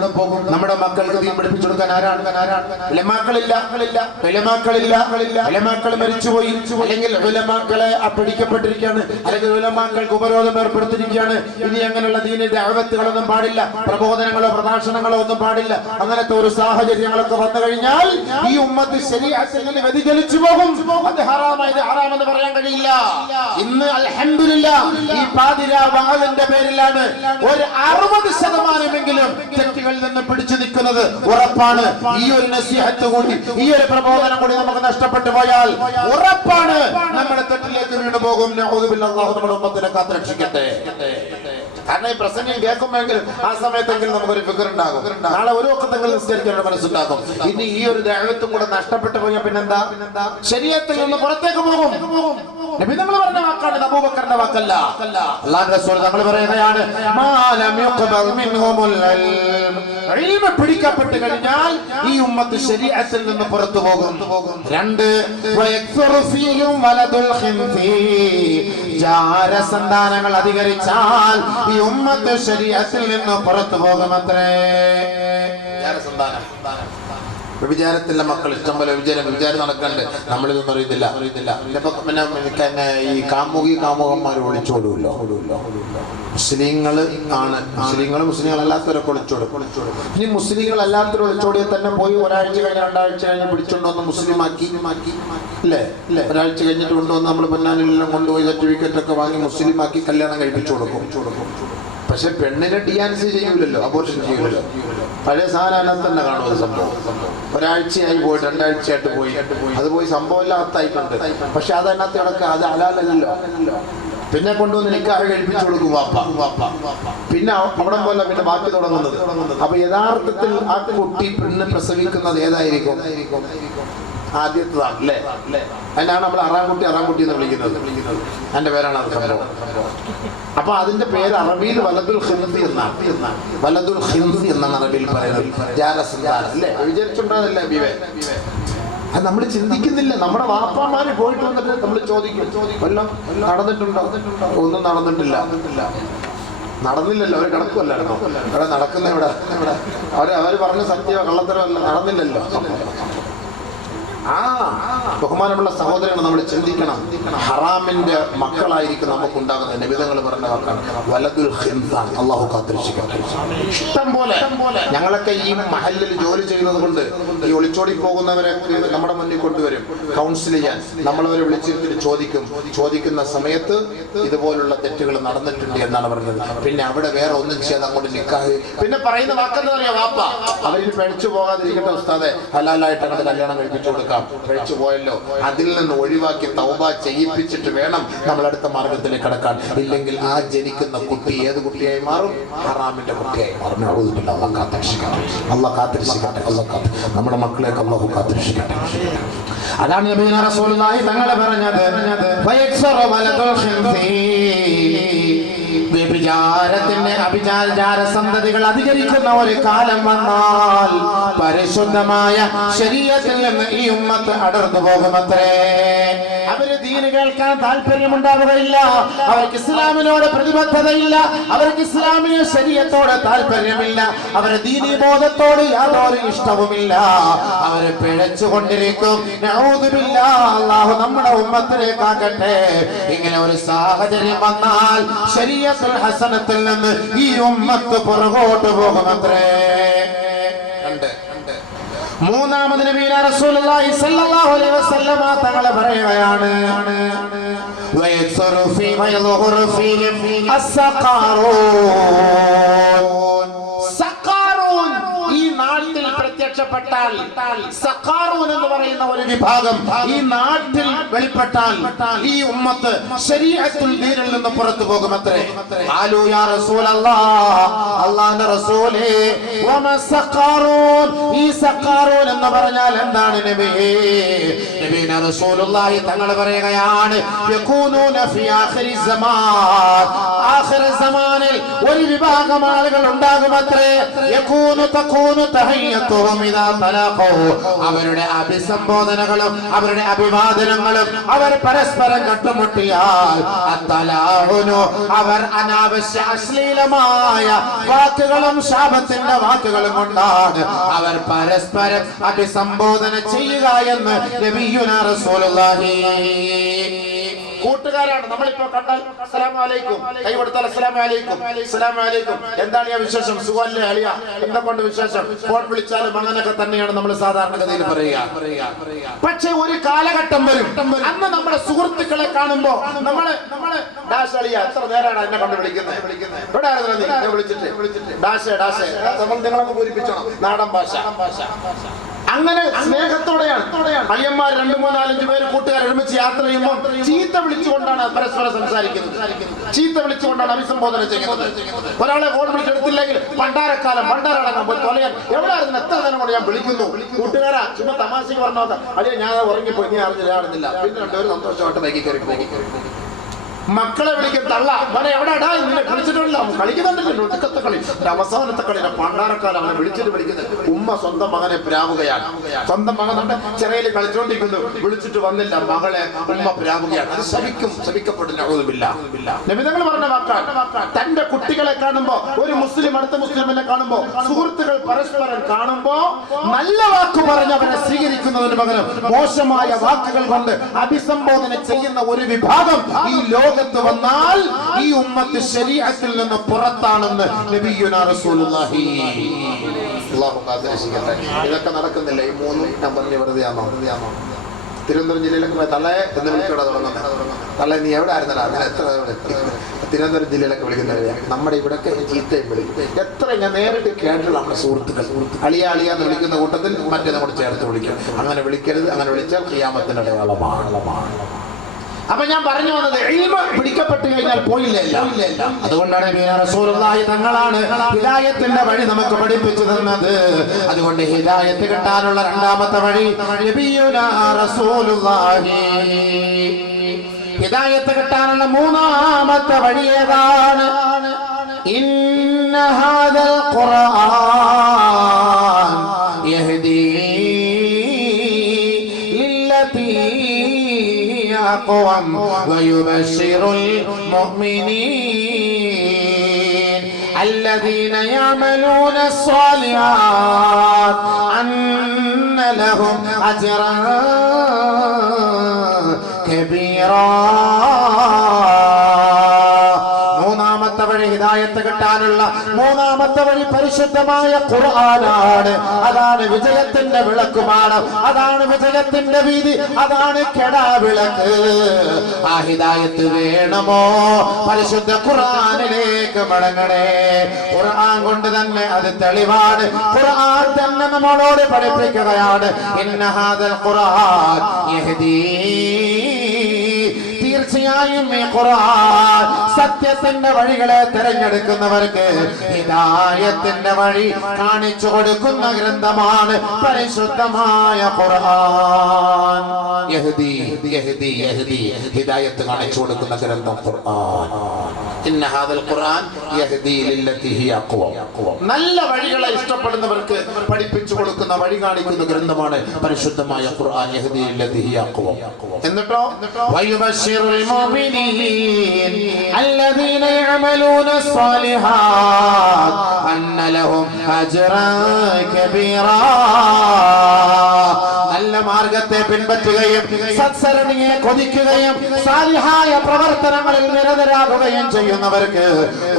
നമ്മുടെ മക്കൾക്ക് ദീൻ പഠിപ്പിച്ചു കൊടുക്കാൻ ആരാണ്? ഉലമാക്കളില്ല. ഉലമാക്കൾ മരിച്ചുപോയി, അല്ലെങ്കിൽ ഉലമാക്കളെ പിടിക്കപ്പെട്ടിരിക്കുകയാണ്, അല്ലെങ്കിൽ ഉലമാക്കൾക്ക് ഉപരോധം ഏർപ്പെടുത്തിയിരിക്കുകയാണ്. ഇനി അങ്ങനെയുള്ള ദീനിന്റെ ദഅവത്തുകളൊന്നും പാടില്ല, പ്രബോധനങ്ങളോ പ്രഭാഷണങ്ങളോ ഒന്നും പാടില്ല. അങ്ങനത്തെ ഒരു സാഹചര്യങ്ങളൊക്കെ വന്നു കഴിഞ്ഞാൽ ഈ ഉമ്മത്ത് ശരീഅത്തിൽ നിന്ന് വ്യതിചലിച്ചു പോകും. അത് ഹറാമാണ്, ഇത് ഹറാമെന്ന് പറയാൻ കഴിയില്ല. ഇന്ന് അൽഹംദുലില്ലാഹ് ഈ പാതിരാ വഅദിന്റെ പേരിലാണ് ഒരു 60% തെറ്റുകളിൽ നിന്ന് പിടിച്ചു നിൽക്കുന്നത്. ഉറപ്പാണ്. ഈ ഒരു നസീഹത്ത് കൂടി, ഈ ഒരു പ്രബോധനം കൂടി നമുക്ക് നഷ്ടപ്പെട്ടു പോയാൽ ഉറപ്പാണ് നമ്മുടെ തെറ്റിലേക്ക് വീണു പോകും. നഊദുബില്ലാഹ്. അല്ലാഹു നമ്മുടെ ഉമ്മത്തിനെ കാത്തുരക്ഷിക്കട്ടെ. കാരണം ഈ പ്രസംഗം കേൾക്കുമെങ്കിലും ആ സമയത്തെങ്കിലും നമുക്കൊരു ഫിക്ർ ഉണ്ടാകും, നാളെ ഒരു വക്കത്തെങ്കിലും നിസ്കരിക്കാനുള്ള മനസ്സുണ്ടാകും. ഇനി ഈ ഒരു ദഅവത്തും കൂടെ നഷ്ടപ്പെട്ടു പോയാൽ പിന്നെന്താ? ശരീഅത്തിൽ നിന്ന് പുറത്തേക്ക് പോകും. നബി തങ്ങൾ പറഞ്ഞ വാക്കാണ്, അബൂബക്കറിന്റെ വാക്കല്ല. അല്ലാഹുവിന്റെ റസൂൽ തങ്ങൾ പറയുകയാണ്, മാലം യുഖ്ബൽ മിൻഹുൽ ഇൽം, ഇൽമ പിടിക്കപ്പെട്ട് കഴിഞ്ഞാൽ ഈ ഉമ്മത്ത് ശരീഅത്തിൽ നിന്ന് പുറത്തു പോകും. രണ്ട്, വയക്സുറു ഫീഹിം വലദുൽ ഖിൻസീർ, ജാരസന്താനങ്ങൾ അധികരിച്ചാൽ ഈ ഉമ്മത്ത് ശരീഅത്തിൽ നിന്ന് പുറത്തു പോകുമത്രേ. ജാരസന്താനം, വ്യഭിചാരത്തിന്റെ മക്കൾ ഇഷ്ടം പോലെ വ്യഭിചാരം നടക്കണ്ട്, നമ്മളിതൊന്നും അറിയുന്നില്ല. പിന്നെ ഈ കാമുകന്മാർ ഒളിച്ചോടുമല്ലോ. മുസ്ലിങ്ങൾ ആണ്, മുസ്ലിങ്ങളല്ലാത്തവരൊക്കെ ഒളിച്ചോടും. ഇനി മുസ്ലിങ്ങളല്ലാത്തവർ ഒളിച്ചോടിയാൽ തന്നെ പോയി ഒരാഴ്ച കഴിഞ്ഞ് 2 ആഴ്ച കഴിഞ്ഞ് പിടിച്ചുകൊണ്ടുവന്ന് മുസ്ലിമാക്കി അല്ലേ? ഒരാഴ്ച കഴിഞ്ഞിട്ട് കൊണ്ടുവന്ന് നമ്മൾ പൊന്നാനിലെല്ലാം കൊണ്ടുപോയി സർട്ടിഫിക്കറ്റ് ഒക്കെ വാങ്ങി മുസ്ലിമാക്കി കല്യാണം കഴിപ്പിച്ചു കൊടുക്കും. പക്ഷെ പെണ്ണിനെ ഡിയാൻസ് ചെയ്യൂലല്ലോ, അബോർഷൻ ചെയ്യൂലല്ലോ. പഴയ സാധനം തന്നെ കാണും. അത് സംഭവം ഒരാഴ്ചയായി പോയി, 2 ആഴ്ചയായിട്ട് പോയി, അത് പോയി സംഭവം എല്ലാം അത്തായിട്ടുണ്ട്. പക്ഷെ അതിനകത്ത് കിടക്കുക, അത് ഹലാലല്ലോ. പിന്നെ കൊണ്ടുവന്ന് നിക്കാഹ് കഴിപ്പിച്ചു കൊടുക്കും വാപ്പ. പിന്നെ അവിടെ പോലെ പിന്നെ ബാക്കി തുടങ്ങുന്നത്. അപ്പൊ യഥാർത്ഥത്തിൽ ആ കുട്ടി പെണ്ണ് പ്രസവിക്കുന്നത് ഏതായിരിക്കും? ആദ്യത്തതാണ് അല്ലേ? അതിനാണ് നമ്മൾ അറാംകുട്ടി എന്ന് വിളിക്കുന്നത്. അതിന്റെ പേരാണ് അത് സംഭവം. അപ്പൊ അതിന്റെ പേര് അറബിയിൽ വലദുൽ ഖിൻസി എന്നാണ്. വലദുൽ ഖിൻസി എന്നാണ് അറബിയിൽ പറയുന്നത്. ജാരസന്താനം അല്ലേ? വിചാരിച്ചുണ്ടാകുന്നില്ല ബിവേ. അത് നമ്മൾ ചിന്തിക്കുന്നില്ല. നമ്മുടെ വാപ്പാമാര് പോയിട്ട് വന്നിട്ട് നമ്മൾ ചോദിക്കും, വല്ലതും നടന്നിട്ടുണ്ടോ? ഒന്നും നടന്നില്ലല്ലോ. അവർ കിടക്കുമല്ലായിരുന്നോ? ഇവിടെ നടക്കുന്ന അവര് പറഞ്ഞ സത്യമോ കള്ളത്തരമല്ല, നടന്നില്ലല്ലോ. ബഹുമാനമുള്ള സഹോദരങ്ങൾ, നമ്മൾ ചിന്തിക്കണം. ഹറാമിന്റെ മക്കളായിരിക്കും നമുക്കുണ്ടാകുന്ന നിബിധങ്ങൾ പറഞ്ഞ വാക്കാണ് വലദുൽ ഖിൻസാൻ. അല്ലാഹു കാത്തുരക്ഷിക്കട്ടെ. ഇഷ്ടം പോലെ ഞങ്ങളൊക്കെ ഈ മഹല്ലിൽ ജോലി ചെയ്യുന്നത് കൊണ്ട് ഈ ഒളിച്ചോടി പോകുന്നവരെ നമ്മുടെ മുന്നിൽ കൊണ്ടുവരും കൗൺസിൽ ചെയ്യാൻ. നമ്മളവരെ വിളിച്ചിട്ട് ചോദിക്കുന്ന സമയത്ത് ഇതുപോലുള്ള തെറ്റുകൾ നടന്നിട്ടുണ്ട് എന്നാണ് പറയുന്നത്. പിന്നെ അവിടെ വേറെ ഒന്നും ചെയ്യാതെ അങ്ങോട്ട് നിക്കാഹ്. പിന്നെ പറയുന്ന വാക്കെന്താ പറയാ? വാപ്പ അവരിൽ പഴിച്ചു പോകാതിരിക്കട്ടെ ഉസ്താദെ, ഹലാലായിട്ട് അങ്ങോട്ട് കല്യാണം കഴിപ്പിച്ചു കൊടുക്കാം. കൊടുക്കാം. കഴിച്ചു പോയല്ലോ, അതിൽ നിന്ന് ഒഴിവാക്കി തൗബ ചെയ്യിപ്പിച്ചിട്ട് വേണം നമ്മൾ അടുത്ത മാർഗത്തിലേക്ക് കടക്കാൻ. ഇല്ലെങ്കിൽ ആ ജനിക്കുന്ന കുട്ടി ഏത് കുട്ടിയായി മാറും? ഹറാമിന്റെ കുട്ടിയായി മാറും. അള്ളാഹ് കാത്തിരക്ഷിക്കട്ടെ, അള്ളാഹ് കാത്തിരക്ഷിക്കട്ടെ, നമ്മുടെ മക്കളെയൊക്കെ അള്ളാഹു കാത്തിരക്ഷിക്കട്ടെ. അതാണ് നബിയുനാ റസൂലുള്ളാഹി തങ്ങളെ പറഞ്ഞത്, വ്യഭിചാരത്തിന്റെ അഭിചാര സന്തതികൾ അധികരിക്കുന്ന ഒരു കാലം വന്നാൽ പരിശുദ്ധമായ ശരീഅത്തിൽ നിന്ന് ഈ ഉമ്മത്ത് അടർന്നു പോകുമത്രേ. അവര് ദീന് കേൾക്കാൻ താല്പര്യമുണ്ടാവുകയില്ല, അവർക്ക് ഇസ്ലാമിനോട് പ്രതിബദ്ധതയില്ല, അവർക്ക് ഇസ്ലാമിന് ശരീഅത്തോട് താല്പര്യമില്ല, അവര് ദീനി ബോധത്തോട് യാതൊരു ഇഷ്ടവുമില്ല, അവര് പിഴച്ചുകൊണ്ടിരിക്കും. നഊദു ബില്ലാഹ്, അല്ലാഹു നമ്മുടെ ഉമ്മത്തിലേക്കാകട്ടെ. ഇങ്ങനെ ഒരു സാഹചര്യം വന്നാൽ ശരീഅത്തുൽ ഹസനത്തിൽ നിന്ന് ഈ ഉമ്മത്ത് പുറകോട്ട് പോകുമത്രേ. മൂന്നാമത് നബിയുനാ റസൂലുള്ളാഹി സ്വല്ലല്ലാഹു അലൈഹി വസല്ലമ തങ്ങൾ പറയുകയാണ്, വയസ്റു ഫീ വയദ്ഹുറു ഫീഹിം അസ്സഖാറൂൻ. സഖാറൂൻ ഈ നാട്ടിൽ പ്രത്യക്ഷപ്പെട്ടാൽ, സഖാറൂൻ എന്ന് പറയുന്ന ഒരു വിഭാഗം ഈ നാട്ടിൽ വെളിപ്പെട്ടാൽ ഈ ഉമ്മത്ത് ശരീഅത്തുൽ ദീനിൽ നിന്ന് പുറത്തു പോകുമത്രേ. ഖാലൂ യാ റസൂലല്ലാഹ്, അല്ലാഹുവിന്റെ റസൂലേ, വമാ സഖാറൂൻ, ഈ സഖാറൂൻ എന്ന് പറഞ്ഞാൽ എന്താണ് നബിയേ? നബിയുനാ റസൂലുള്ളാഹി തങ്ങൾ പറയുകയാണ്, യകൂനൂന ഫീ ആഖിരി സമാൻ, ആഖിർ സമാനിൽ ഒരു വിഭാഗം ആളുകൾ ഉണ്ടാകുമത്രേ. യകൂനു തകൂനു തഹയ്യത്തുഹും ഇദാ തലഖൂ, അവരുടെ അഭിസംബോധനകളും അവരുടെ അഭിവാദനങ്ങളും അവർ പരസ്പരം കണ്ടുമുട്ടിയാൽ അത്തലാഉനു, അവർ അനാവശ്യ അശ്ലീലമായ വാക്കുകളും ശാപത്തിന്റെ വാക്കുകളും കൊണ്ടാണ് അവർ പരസ്പരം അഭിസംബോധന ചെയ്യുക എന്ന് നബിയുനാ റസൂലുള്ളാഹി. കൂട്ടുകാരാണ് നമ്മളിപ്പോ കണ്ടാൽ അസ്സലാമു അലൈക്കും, കൈ കൊടുത്താൽ അസ്സലാമു അലൈക്കും, അസ്സലാമു അലൈക്കും, എന്താണ് ഈ വിശേഷം, സുഖല്ലേ അളിയ, എന്തൊക്കെയുണ്ട് വിശേഷം, ഫോൺ വിളിച്ചാലും അങ്ങനെയൊക്കെ തന്നെയാണ് നമ്മൾ സാധാരണഗതിയിൽ പറയുക. പക്ഷെ ഒരു കാലഘട്ടം വരും, അന്ന് നമ്മുടെ സുഹൃത്തുക്കളെ കാണുമ്പോ നമ്മള് ഡാഷ് അളിയ, എത്ര നേരാണ് എന്നെ കൊണ്ട് വിളിക്കുന്നത്, ഇവിടെ വിളിച്ചിട്ട് ഡാഷ് ഡാഷ്, നിങ്ങളൊക്കെ പൂരിപ്പിച്ചോണം, നാടൻ ഭാഷ. അങ്ങനെ സ്നേഹത്തോടെയാണ് അളിയന്മാർ 2, 3, 4, 5 പേര് കൂട്ടുകാർ ഒരുമിച്ച് യാത്ര ചെയ്യുമ്പോൾ ചീത്ത വിളിച്ചുകൊണ്ടാണ് പരസ്പരം സംസാരിക്കുന്നത്, ചീത്ത വിളിച്ചുകൊണ്ടാണ് അഭിസംബോധന ചെയ്യുന്നത്. ഒരാളെ ഫോൺ വിളിച്ചെടുത്തില്ലെങ്കിൽ പണ്ടാരക്കാലം, പണ്ടാരടങ്ങാൻ പോയി തൊലയാൻ, എവിടെയായിരുന്നു, എത്ര നേരം കൊണ്ട് ഞാൻ വിളിക്കുന്നു, കൂട്ടുകാരാ ചുമ്മാ തമാശക്ക് പറഞ്ഞോക്കാം, അളിയ ഞാൻ ഉറങ്ങിപ്പോയി, നീ അറിഞ്ഞില്ല, പിന്നെ രണ്ടുപേരും സന്തോഷമായിട്ട് ബൈക്കിൽ കയറി. മക്കളെ വിളിക്കും, തള്ള മോനെ എവിടെടാ, നിന്നെ കളിച്ചിട്ടില്ല, കളിക്കുന്നുണ്ടല്ലോ, ഒടുക്കത്തെ കളി, അവസാനത്തെ കളി, പണ്ടാരക്കാലം അവനെ വിളിക്കുന്നത്. ഉമ്മ സ്വന്തം മകനെ പ്രാവുകയാണ്, സ്വന്തം മകൻ നമ്മുടെ ചെറിയ കളിച്ചുകൊണ്ടിരിക്കുന്നു, വിളിച്ചിട്ട് വന്നില്ല, മകളെ ഉമ്മ പ്രാവുകയാണ്. അത് ശപിക്കപ്പെടുന്ന നബിതങ്ങൾ പറഞ്ഞ വാക്കാണ്. തന്റെ കുട്ടികളെ കാണുമ്പോ, ഒരു മുസ്ലിം അടുത്ത മുസ്ലിമിനെ കാണുമ്പോ, സുഹൃത്തുക്കൾ പരസ്പരം കാണുമ്പോ നല്ല വാക്ക് പറഞ്ഞ് അവരെ സ്വീകരിക്കുന്നതിന് പകരം മോശമായ വാക്കുകൾ കൊണ്ട് അഭിസംബോധന ചെയ്യുന്ന ഒരു വിഭാഗം ഈ ലോകത്ത് വന്നാൽ ഈ ഉമ്മത്ത് ശരീഅത്തിൽ നിന്ന് പുറത്താണെന്ന് നബിയുനാ റസൂലുള്ളാഹി. അല്ലാഹു കാത്തിരക്ഷിക്കട്ടെ. ഇതൊക്കെ നടക്കുന്നില്ല. ഈ 3 നമ്പറിന് വെറുതെയാണോ? തിരുവനന്തപുരം ജില്ലയിലൊക്കെ തള്ളേ എന്ന് വിളിച്ചോടെ തുടങ്ങുന്നത്. തള്ളേ നീ എവിടെ ആയിരുന്നല്ലോ, അങ്ങനെ എത്ര തിരുവനന്തപുരം ജില്ലയിലൊക്കെ വിളിക്കുന്നവരെ നമ്മുടെ ഇവിടെയൊക്കെ ചീത്തയും വിളിക്കും. എത്ര ഞാൻ നേരിട്ട് കേട്ടിട്ടുള്ള നമ്മുടെ സുഹൃത്തുക്കൾ അളിയ എന്ന് വിളിക്കുന്ന കൂട്ടത്തിൽ മറ്റേ നമ്മൾ ചേർത്ത് വിളിക്കും. അങ്ങനെ വിളിക്കരുത്, അങ്ങനെ വിളിച്ചാൽ ഖിയാമത്തിന്റെ അടയാളമാണ്. അപ്പൊ ഞാൻ പറഞ്ഞു വന്നത്, ഇൽമ പിടിക്കപ്പെട്ടു കഴിഞ്ഞാൽ പോയില്ല. അതുകൊണ്ടാണ് നബിയുനാ റസൂലുള്ളാഹി തങ്ങളാണ് ഹിദായത്തിന്റെ വഴി നമുക്ക് പഠിപ്പിച്ചു തന്നത്. അതുകൊണ്ട് ഹിദായത്ത് കിട്ടാനുള്ള രണ്ടാമത്തെ വഴി നബിയുനാ റസൂലുള്ളാഹി. ഹിദായത്ത് കിട്ടാനുള്ള മൂന്നാമത്തെ വഴി ഏതാണ്? ഇന്ന ഹാദൽ ഖുർആൻ യഹ്ദീ أقوم ويبشر المؤمنين الذين يعملون الصالحات أن لهم أجرا كبيرا. മൂന്നാമത്തെ വഴി ഹിദായത്ത് കിട്ടാനുള്ള മൂന്നാമത്തെ വഴി പരിശുദ്ധമായ ഖുർആനാണ്. അതാണ് വിജയത്തിന്റെ വിളക്കുമാടം, അതാണ് വിജയത്തിന്റെ വീതി, അതാണ് കെടാവിളക്ക്. ആ ഹിദായത്ത് വേണമോ? പരിശുദ്ധ ഖുർആനിലേക്ക് മടങ്ങണേ. ഖുർആൻ കൊണ്ട് തന്നെ അത് തെളിവാണ്. ഖുർആൻ തന്നെ നമ്മളോട് പഠിപ്പിക്കുകയാണ്, ഇന്ന ഹാദൽ ഖുർആൻ യഹ്ദീ, തീർച്ചയായും ഈ ഖുർആൻ സത്യത്തിന്റെ വഴികളെ തിരഞ്ഞെടുക്കുന്നവർക്ക് ഹിദായത്തിന്റെ വഴി കാണിച്ചു കൊടുക്കുന്ന ഗ്രന്ഥമാണ് പരിശുദ്ധമായ ഖുർആൻ. യഹ്ദീ യഹ്ദീ യഹ്ദീ, ഹിദായത്ത് കാണിച്ചു കൊടുക്കുന്ന ഗ്രന്ഥം ഖുർആൻ. ഇന്ന ഹാദൽ ഖുർആൻ യഹ്ദീ ലില്ലതി ഹിയ അഖ്വം. നല്ല വഴികളെ ഇഷ്ടപ്പെടുന്നവർക്ക് പഠിപ്പിച്ചു കൊടുക്കുന്ന വഴി കാണിക്കുന്ന ഗ്രന്ഥമാണ് പരിശുദ്ധമായ ഖുർആൻ. യഹ്ദീ ലില്ലതി ഹിയ അഖ്വം. എന്നിട്ടോ വയുബശ്ശിറുൽ മുഅ്മിനീൻ അല്ലദീന യഅമലൂന സ്വാലിഹാത്ത് അന്ന ലഹും അജ്റൻ കബീറാ. നല്ല മാർഗത്തെ പിൻപറ്റുകയും സത്സരണിയെ കൊതിക്കുകയും സാലിഹായ പ്രവർത്തനങ്ങളിൽ നിരതരാകുകയും ചെയ്യുന്നവർക്ക്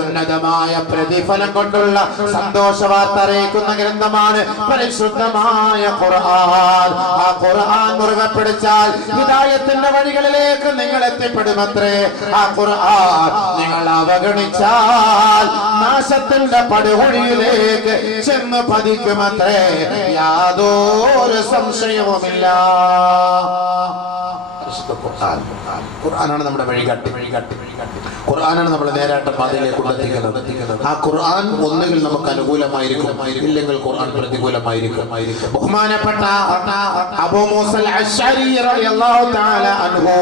ഉന്നതമായ പ്രതിഫലം കൊണ്ടുള്ള സന്തോഷവാർത്ത അറിയിക്കുന്ന ഗ്രന്ഥമാണ് പരിശുദ്ധമായ ഖുർആൻ. ആ ഖുർആൻ മുറുകെ പിടിച്ചാൽ ഹിദായത്തിന്റെ വഴികളിലേക്ക് നിങ്ങൾ എത്തിപ്പെടുമത്രേ. ആ ഖുർആൻ നിങ്ങൾ അവഗണിച്ചാൽ നാശത്തിന്റെ പടുകുഴിയിലേക്ക് ചെന്ന് പതിക്കുമത്രേ. യാതൊരു സംശയവുമില്ല. ഖുർആനാണ് നമ്മുടെ വഴികാട്ടി. ഖുർആനാണ് നമ്മളെ നേരാട്ട പാതയിലേക്ക് എത്തിക്കുന്നത്. ആ ഖുർആൻ ഒന്നുകിൽ നമുക്ക് അനുകൂലമായിരിക്കും, ഇല്ലെങ്കിൽ ഖുർആൻ പ്രതികൂലമായിരിക്കും. ബഹുമാനപ്പെട്ട അബൂ മൂസൽ അശ്അരി റളിയല്ലാഹു തആല അൻഹു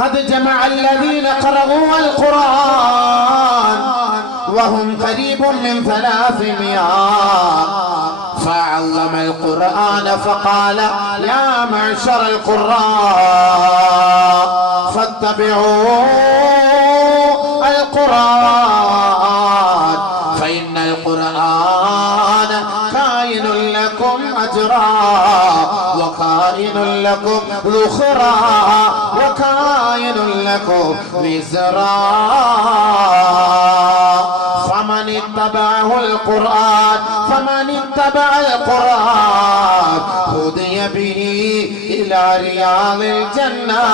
قد جمع الذين قرأوا القرآن وهم قريب من 300 فعلم القرآن فقال يا معشر القراء فاتبعوا القرآن فإن القرآن كائن لكم أجرا وكائن لكم ذخرا وكائن لكم وزرا فمن اتبعه القرآن فمن اتبع القرآن هدي به إلى رياض الجنة.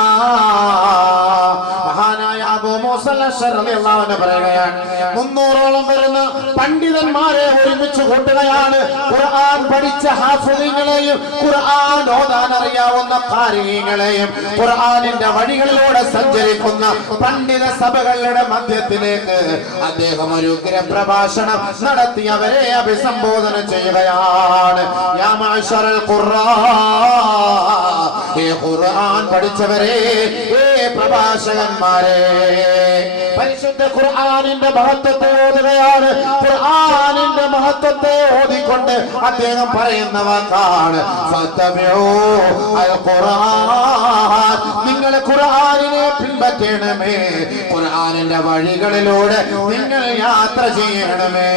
മഹാനായ അബൂ മൂസ അശ്അരി റളിയല്ലാഹു അൻഹു പറയുകയാണ്, 300ഓളം വരുന്ന പണ്ഡിതന്മാരെ ഒരുമിച്ച് കൂട്ടുകയാണ്. ഖുർആൻ പഠിച്ച ഹാഫിളീങ്ങളെയും ഖുർആൻ ഓതാൻ അറിയാവുന്ന ഖാരിഈങ്ങളെയും ഖുർആനിന്റെ വഴികളിലൂടെ സഞ്ചരിക്കുന്ന പണ്ഡിത സഭകളുടെ മധ്യത്തിലേക്ക് അദ്ദേഹം ഒരു പ്രഭാഷണം നടത്തി അവരെ അഭിസംബോധന ചെയ്യുകയാണ്. യാ മഅ്ശറൽ ഖുർആൻ, ഏ ഖുർആൻ പഠിച്ചവരെ, ഏ പ്രഭാഷകന്മാരെ, പരിശുദ്ധ ഖുർആനിന്റെ മഹത്വത്തെ ഓതുകയാണ്. ഖുർആനിന്റെ മഹത്വത്തെ ഓതിക്കൊണ്ട് അദ്ദേഹം പറയുന്ന വാക്കാണ് ഫത്തബിഉ അൽ ഖുർആൻ, നിങ്ങൾ ഖുർആനിനെ പിൻപറ്റണമേ, ഖുർആനിന്റെ വഴികളിലൂടെ നിങ്ങൾ യാത്ര ചെയ്യണമേ.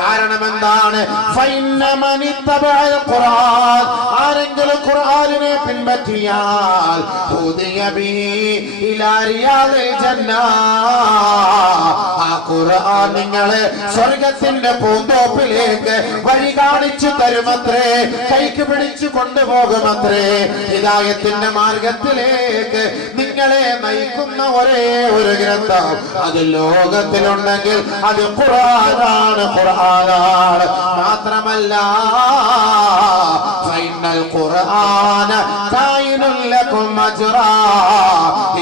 കാരണം എന്താണ്? ഫഇന്ന മൻ ഇത്തബഅൽ ഖുർആൻ, ആരെങ്കിലും ഖുർആനിനെ പിൻപറ്റിയാൽ ഹുദിയ ബിഹി ഇലാ റിയാദിൽ ജന്ന, ആ ഖുർആൻ നിങ്ങളെ സ്വർഗ്ഗത്തിന്റെ പൂന്തോപ്പിലേക്ക് വഴി കാണിച്ചു തരുമത്രേ, കൈക്ക് പിടിച്ചു കൊണ്ടുപോകുമത്രേ. ഹിദായത്തിന്റെ മാർഗത്തിലേക്ക് നിങ്ങളെ നയിക്കുന്ന ഒരേ ഒരു ഗ്രന്ഥം അത് ലോകത്തിലുണ്ടെങ്കിൽ അത് ഖുർആനാണ്. ഖുർആനാണ് മാത്രമല്ല ഫൈനൽ ഖുർആന കായിനുൽ ലക്കും അജ്റാ,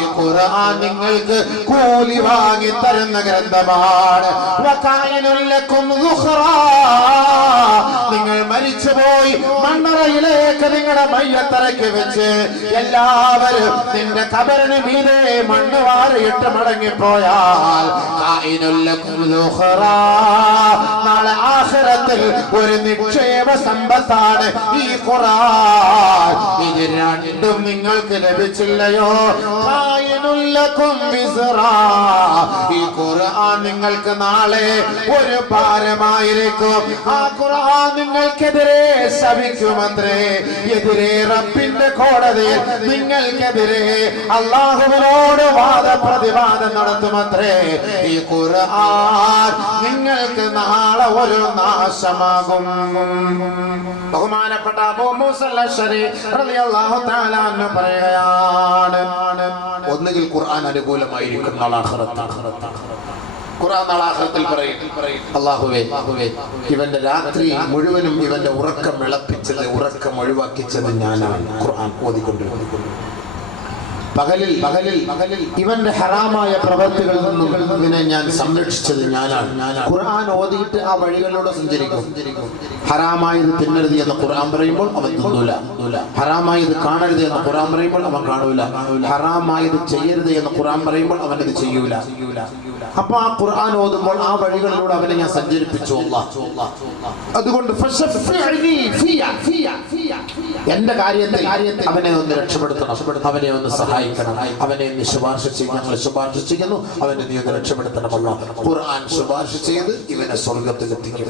ഈ ഖുർആൻ നിങ്ങൾക്ക് കൂലി വാങ്ങി തരുന്ന ഗ്രന്ഥമാണ്. വകായിനുൽ ലക്കും ദുഖ്റാ, നിങ്ങൾ മരിച്ചുപോയി മണ്ണറയിലേക്ക് നിങ്ങളുടെ മയ്യത്തറയ്ക്ക് വെച്ച് എല്ലാവരും നിന്റെ ഖബറിന് മീതെ മണ്ണ് വാരിയിട്ട് മടങ്ങിപ്പോയാൽ കായിനുൽ ലക്കും ദുഖ്റാ, നാളെ ആഖിറത്തിൽ ഒരു നിക്ഷേപ സമ്പത്താണ് ഈ ഖുർആൻ. ഇത് രണ്ടും നിങ്ങൾക്ക് ലഭിച്ചില്ലയോ? കായിനുൽ ലക്കും വിസ്റാ, ഈ ഖുർആൻ ഖുർആൻ നിങ്ങൾക്ക് നാളെ ഒരു ഭാരമായിരിക്കും. ആ ഖുർആൻ നിങ്ങൾക്കെതിരെ ശപിക്കുമത്രേ. എതിരെ റബ്ബിന്റെ കോടതിയിൽ നിങ്ങൾക്കെതിരെ അല്ലാഹുവിനോട് വാദപ്രതിവാദം നടത്തുമത്രേ. ഈ ഖുർആൻ നിങ്ങൾക്ക് നാളെ ഒരു നാശമാകും. ബഹുമാനപ്പെട്ട അബൂ മൂസ അൽ-അശ്അരി റളിയല്ലാഹു തആല അൻഹു പറയുകയാണ്, ഒന്നുകിൽ ഖുർആൻ അനുകൂലമായിരിക്കും നാളെ ആഖിറത്തിൽ. ഖുർആൻ നാളെ ആഖിറത്തിൽ പറയും, അല്ലാഹുവേ ഇവന്റെ രാത്രി മുഴുവനും ഇവന്റെ ഉറക്കം ഇളപ്പിച്ചത്, ഉറക്കം ഒഴിവാക്കിച്ചത് ഞാനാണ്. ഖുർആൻ ഓതിക്കൊണ്ടിരിക്കുന്നു. പകലിൽ ഇവന്റെ ഹറാമായ പ്രവൃത്തികളിൽ നിന്നും ഇവനെ ഞാൻ സംരക്ഷിച്ചത് ഞാനാണ്. ഖുർആൻ ഓതിയിട്ട് ആ വഴികളിലൂടെ സഞ്ചരിക്കും. ഹറാമായത് തിന്നരുത് എന്ന് ഖുർആൻ പറയുമ്പോൾ അവൻ തിന്നൂല. ഹറാമായത് കാണരുത് എന്ന് ഖുർആൻ പറയുമ്പോൾ അവൻ കാണൂല. ഹറാമായത് ചെയ്യരുത് എന്ന് ഖുർആൻ പറയുമ്പോൾ അവനത് ചെയ്യൂല. അപ്പൊ ആ ഖുർആൻ ഓതുമ്പോൾ ആ വഴികളിലൂടെ അവനെ ഞാൻ സഞ്ചരിപ്പിച്ചു. അതുകൊണ്ട് എന്റെ കാര്യത്തിൽ അവനെ ഒന്ന് രക്ഷപ്പെടുത്തണം, അവനെ ഒന്ന് സഹായിക്കണം, അവനെ ഒന്ന് ശുപാർശ ചെയ്യും. ഞങ്ങൾ ശുപാർശ ചെയ്യുന്നു, അവനെ നീ ഒന്ന് രക്ഷപ്പെടുത്തണം. ഖുർആൻ ശുപാർശ ചെയ്ത് ഇവനെ സ്വർഗത്തിലെത്തിക്കും.